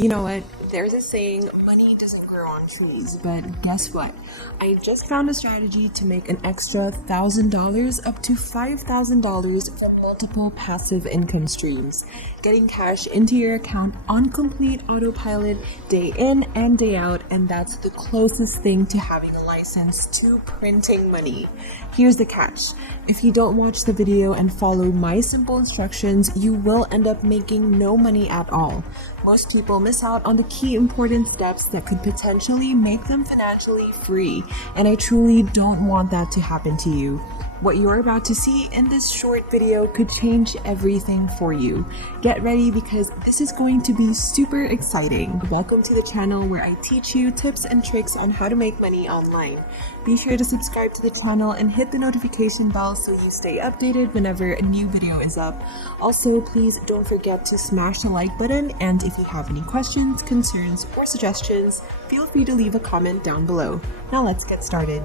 You know what? There's a saying, money doesn't grow on trees, but guess what? I just found a strategy to make an extra $1,000 up to $5,000 from multiple passive income streams, getting cash into your account on complete autopilot day in and day out, and that's the closest thing to having a license to printing money. Here's the catch. If you don't watch the video and follow my simple instructions, you will end up making no money at all. Most people miss out on the key important steps that could potentially make them financially free, and I truly don't want that to happen to you. What you're about to see in this short video could change everything for you. Get ready because this is going to be super exciting. Welcome to the channel where I teach you tips and tricks on how to make money online. Be sure to subscribe to the channel and hit the notification bell so you stay updated whenever a new video is up. Also, please don't forget to smash the like button, and if you have any questions, concerns, or suggestions, feel free to leave a comment down below. Now let's get started.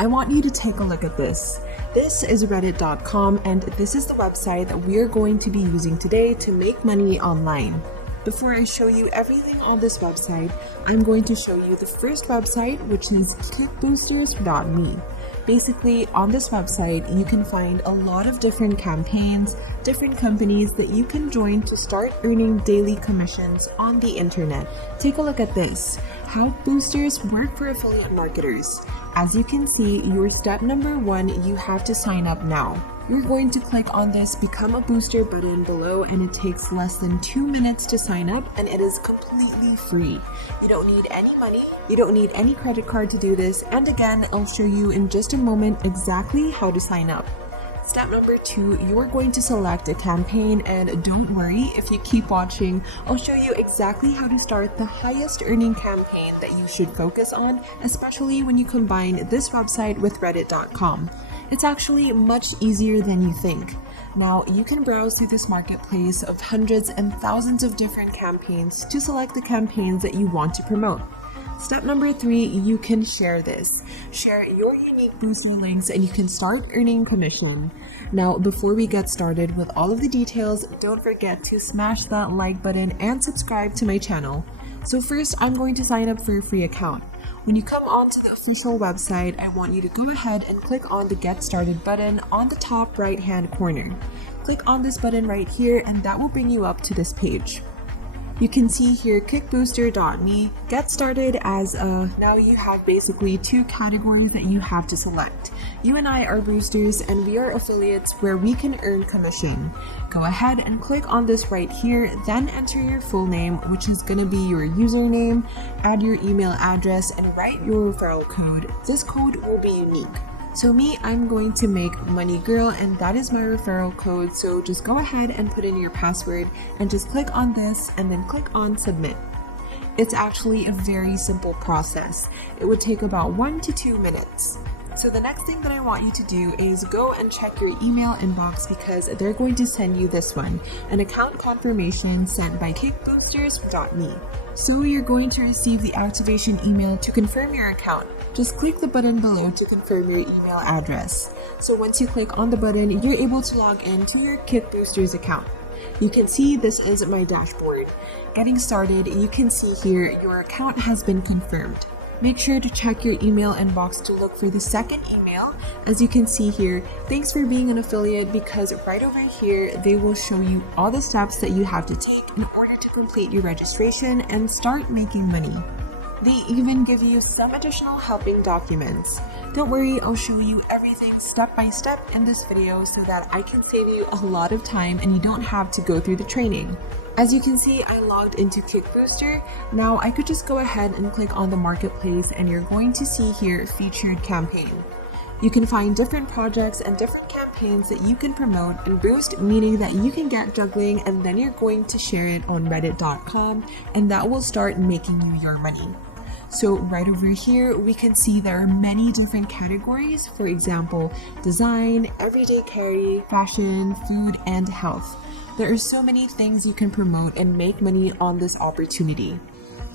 I want you to take a look at this. This is reddit.com, and this is the website that we are going to be using today to make money online. Before I show you everything on this website, I'm going to show you the first website, which is kickboosters.me. Basically, on this website, you can find a lot of different campaigns, different companies that you can join to start earning daily commissions on the internet. Take a look at this. How boosters work for affiliate marketers. As you can see, your step number 1, you have to sign up now. You're going to click on this Become a Booster button below, and it takes less than 2 minutes to sign up, and it is completely free. You don't need any money, you don't need any credit card to do this, and again, I'll show you in just a moment exactly how to sign up. Step number 2, you are going to select a campaign, and don't worry, if you keep watching, I'll show you exactly how to start the highest earning campaign that you should focus on, especially when you combine this website with reddit.com. It's actually much easier than you think. Now, you can browse through this marketplace of hundreds and thousands of different campaigns to select the campaigns that you want to promote. Step number 3, you can share this. Share your unique booster links and you can start earning commission. Now, before we get started with all of the details, don't forget to smash that like button and subscribe to my channel. So first, I'm going to sign up for a free account. When you come onto the official website, I want you to go ahead and click on the Get Started button on the top right hand corner. Click on this button right here and that will bring you up to this page. You can see here kickbooster.me, get started as now you have basically 2 categories that you have to select. You and I are boosters and we are affiliates where we can earn commission. Go ahead and click on this right here, then enter your full name, which is going to be your username, add your email address, and write your referral code. This code will be unique. So me, I'm going to make Money Girl, and that is my referral code, so just go ahead and put in your password and just click on this and then click on submit. It's actually a very simple process. It would take about 1 to 2 minutes. So the next thing that I want you to do is go and check your email inbox because they're going to send you this one, an account confirmation sent by kickboosters.me. So you're going to receive the activation email to confirm your account. Just click the button below to confirm your email address. So once you click on the button, you're able to log in to your Kick Boosters account. You can see this is my dashboard. Getting started, you can see here your account has been confirmed. Make sure to check your email inbox to look for the second email. As you can see here, thanks for being an affiliate, because right over here, they will show you all the steps that you have to take in order to complete your registration and start making money. They even give you some additional helping documents. Don't worry, I'll show you everything step by step in this video so that I can save you a lot of time and you don't have to go through the training. As you can see, I logged into Kick Booster. Now I could just go ahead and click on the marketplace and you're going to see here featured campaign. You can find different projects and different campaigns that you can promote and boost, meaning that you can get juggling and then you're going to share it on reddit.com and that will start making you your money. So right over here, we can see there are many different categories. For example, design, everyday carry, fashion, food, and health. There are so many things you can promote and make money on this opportunity.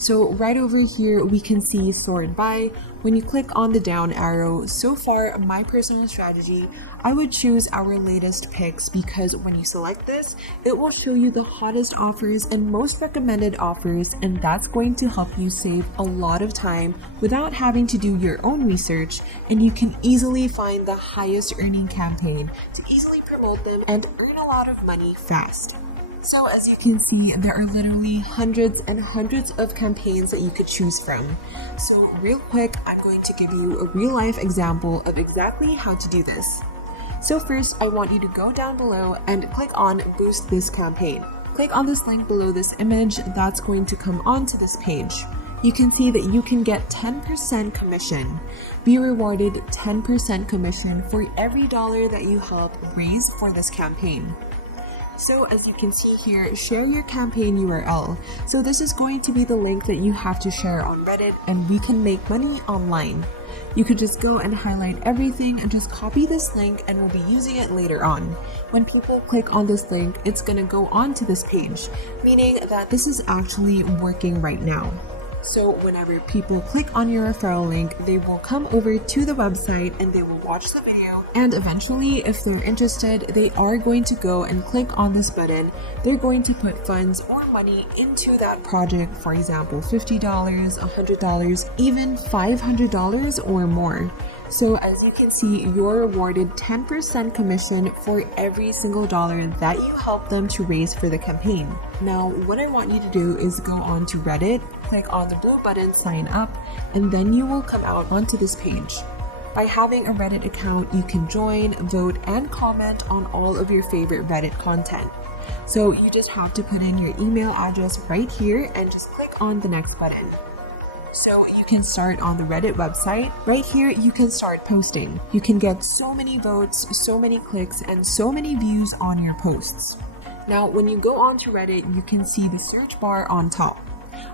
So right over here, we can see sort by. When you click on the down arrow, so far, my personal strategy, I would choose our latest picks because when you select this, it will show you the hottest offers and most recommended offers, and that's going to help you save a lot of time without having to do your own research, and you can easily find the highest earning campaign to easily promote them and earn a lot of money fast. So as you can see, there are literally hundreds and hundreds of campaigns that you could choose from. So real quick, I'm going to give you a real life example of exactly how to do this. So first, I want you to go down below and click on Boost This Campaign. Click on this link below this image that's going to come onto this page. You can see that you can get 10% commission. Be rewarded 10% commission for every dollar that you help raise for this campaign. So as you can see here, share your campaign URL. So this is going to be the link that you have to share on Reddit, and we can make money online. You could just go and highlight everything and just copy this link, and we'll be using it later on. When people click on this link, it's going to go on to this page, meaning that this is actually working right now. So whenever people click on your referral link, they will come over to the website and they will watch the video, and eventually, if they're interested, they are going to go and click on this button. They're going to put funds or money into that project, for example, $50, $100, even $500 or more. So as you can see, you're rewarded 10% commission for every single dollar that you help them to raise for the campaign. Now, what I want you to do is go on to Reddit, click on the blue button, sign up, and then you will come out onto this page. By having a Reddit account, you can join, vote, and comment on all of your favorite Reddit content. So you just have to put in your email address right here and just click on the next button. So you can start on the Reddit website. Right here, you can start posting. You can get so many votes, so many clicks, and so many views on your posts. Now, when you go on to Reddit, you can see the search bar on top.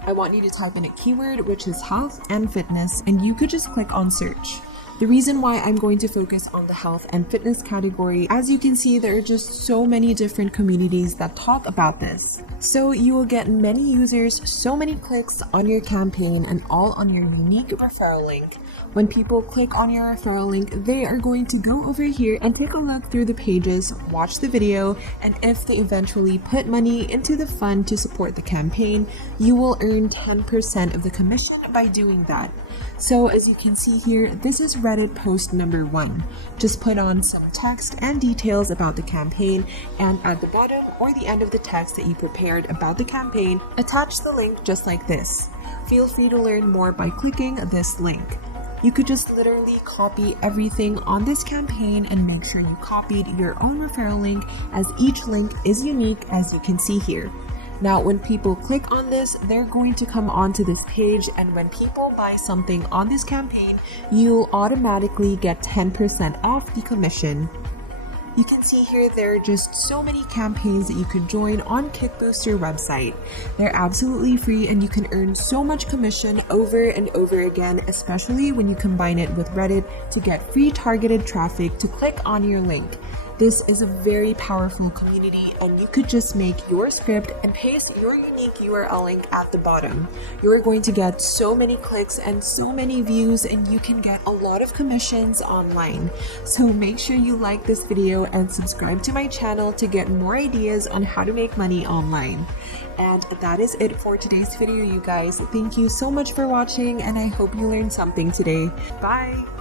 I want you to type in a keyword, which is health and fitness, and you could just click on search. The reason why I'm going to focus on the health and fitness category, as you can see, there are just so many different communities that talk about this. So you will get many users, so many clicks on your campaign, and all on your unique referral link. When people click on your referral link, they are going to go over here and take a look through the pages, watch the video, and if they eventually put money into the fund to support the campaign, you will earn 10% of the commission by doing that. So as you can see here, this is Reddit post number 1. Just put on some text and details about the campaign, and at the bottom or the end of the text that you prepared about the campaign, attach the link just like this. Feel free to learn more by clicking this link. You could just literally copy everything on this campaign and make sure you copied your own referral link, as each link is unique, as you can see here. Now, when people click on this, they're going to come onto this page, and when people buy something on this campaign, you'll automatically get 10% off the commission. You can see here there are just so many campaigns that you could join on Kickbooster website. They're absolutely free, and you can earn so much commission over and over again, especially when you combine it with Reddit to get free targeted traffic to click on your link. This is a very powerful community, and you could just make your script and paste your unique URL link at the bottom. You're going to get so many clicks and so many views, and you can get a lot of commissions online. So make sure you like this video and subscribe to my channel to get more ideas on how to make money online. And that is it for today's video, you guys. Thank you so much for watching, and I hope you learned something today. Bye!